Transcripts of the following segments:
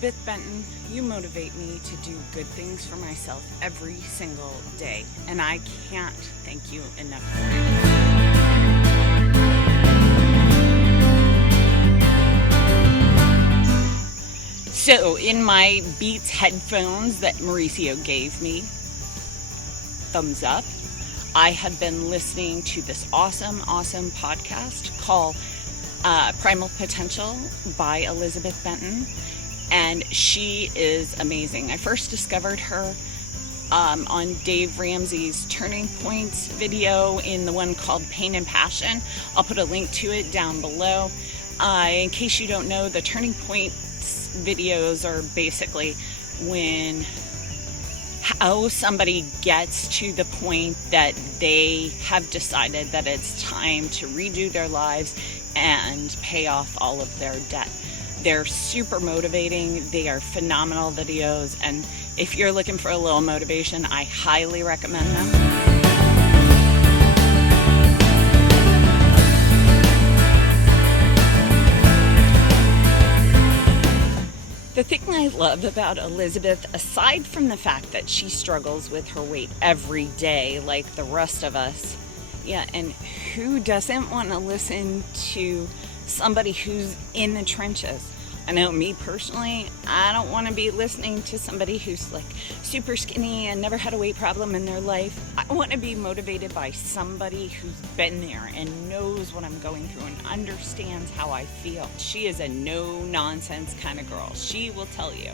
Elizabeth Benton, you motivate me to do good things for myself every single day, and I can't thank you enough for it. So, in my Beats headphones that Mauricio gave me, thumbs up, I have been listening to this awesome podcast called Primal Potential by Elizabeth Benton, and she is amazing. I first discovered her on Dave Ramsey's Turning Points video in the one called Pain and Passion. I'll put a link to it down below. In case you don't know, the Turning Points videos are basically how somebody gets to the point that they have decided that it's time to redo their lives and pay off all of their debt. They're super motivating. They are phenomenal videos, and if you're looking for a little motivation, I highly recommend them. The thing I love about Elizabeth, aside from the fact that she struggles with her weight every day like the rest of us, and who doesn't want to listen to somebody who's in the trenches? I know me personally, I don't want to be listening to somebody who's like super skinny and never had a weight problem in their life. I want to be motivated by somebody who's been there and knows what I'm going through and understands how I feel. She is a no-nonsense kind of girl. She will tell you,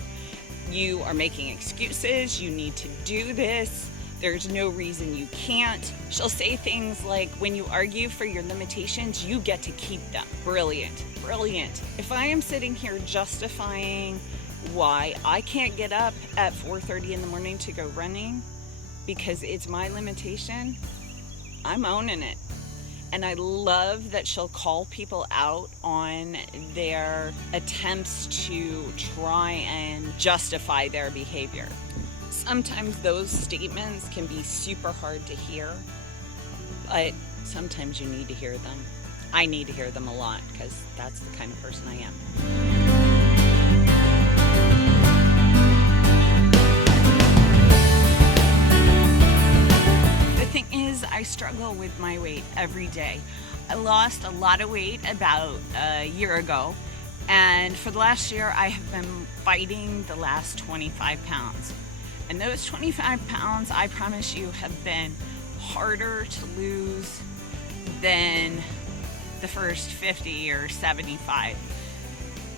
you are making excuses, you need to do this, there's no reason you can't. She'll say things like, when you argue for your limitations, you get to keep them. Brilliant. If I am sitting here justifying why I can't get up at 4:30 in the morning to go running because it's my limitation, I'm owning it. And I love that she'll call people out on their attempts to try and justify their behavior. Sometimes those statements can be super hard to hear, but sometimes you need to hear them. I need to hear them a lot because that's the kind of person I am. The thing is, I struggle with my weight every day. I lost a lot of weight about a year ago, and for the last year, I have been fighting the last 25 pounds. And those 25 pounds, I promise you, have been harder to lose than the first 50 or 75.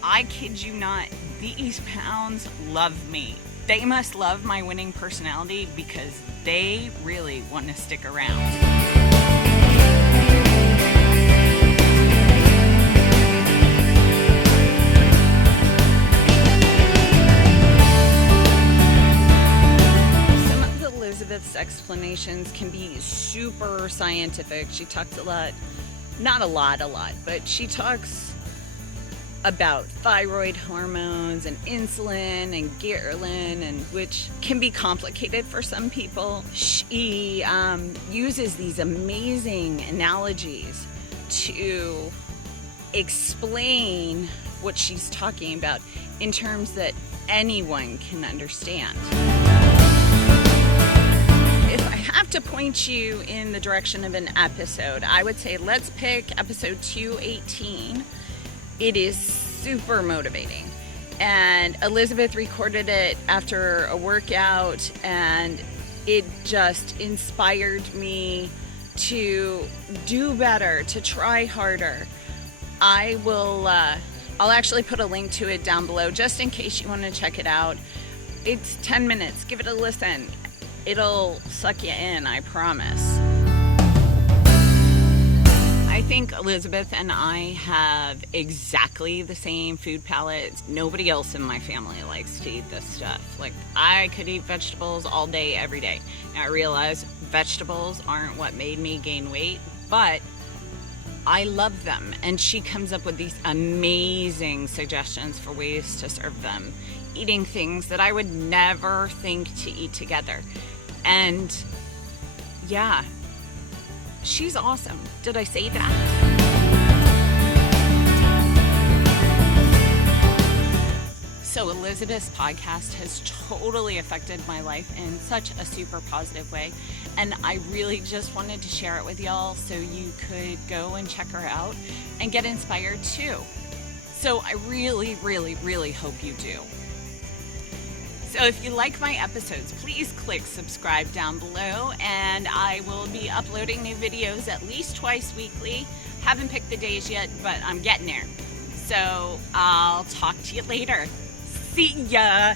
I kid you not, these pounds love me. They must love my winning personality because they really want to stick around. Elizabeth's explanations can be super scientific. She talks not a lot, but she talks about thyroid hormones and insulin and ghrelin, and which can be complicated for some people. She uses these amazing analogies to explain what she's talking about in terms that anyone can understand. If I have to point you in the direction of an episode, I would say let's pick episode 218. It is super motivating. And Elizabeth recorded it after a workout, and it just inspired me to do better, to try harder. I'll actually put a link to it down below just in case you want to check it out. It's 10 minutes. Give it a listen. It'll suck you in, I promise. I think Elizabeth and I have exactly the same food palate. Nobody else in my family likes to eat this stuff. Like, I could eat vegetables all day, every day. Now, I realize vegetables aren't what made me gain weight, but I love them. And she comes up with these amazing suggestions for ways to serve them. Eating things that I would never think to eat together. And yeah, she's awesome. Did I say that? So So Elizabeth's podcast has totally affected my life in such a super positive way. And I really just wanted to share it with y'all so you could go and check her out and get inspired too. So I really, really, really hope you do. So if you like my episodes, please click subscribe down below, and I will be uploading new videos at least twice weekly. Haven't picked the days yet, but I'm getting there. So I'll talk to you later. See ya!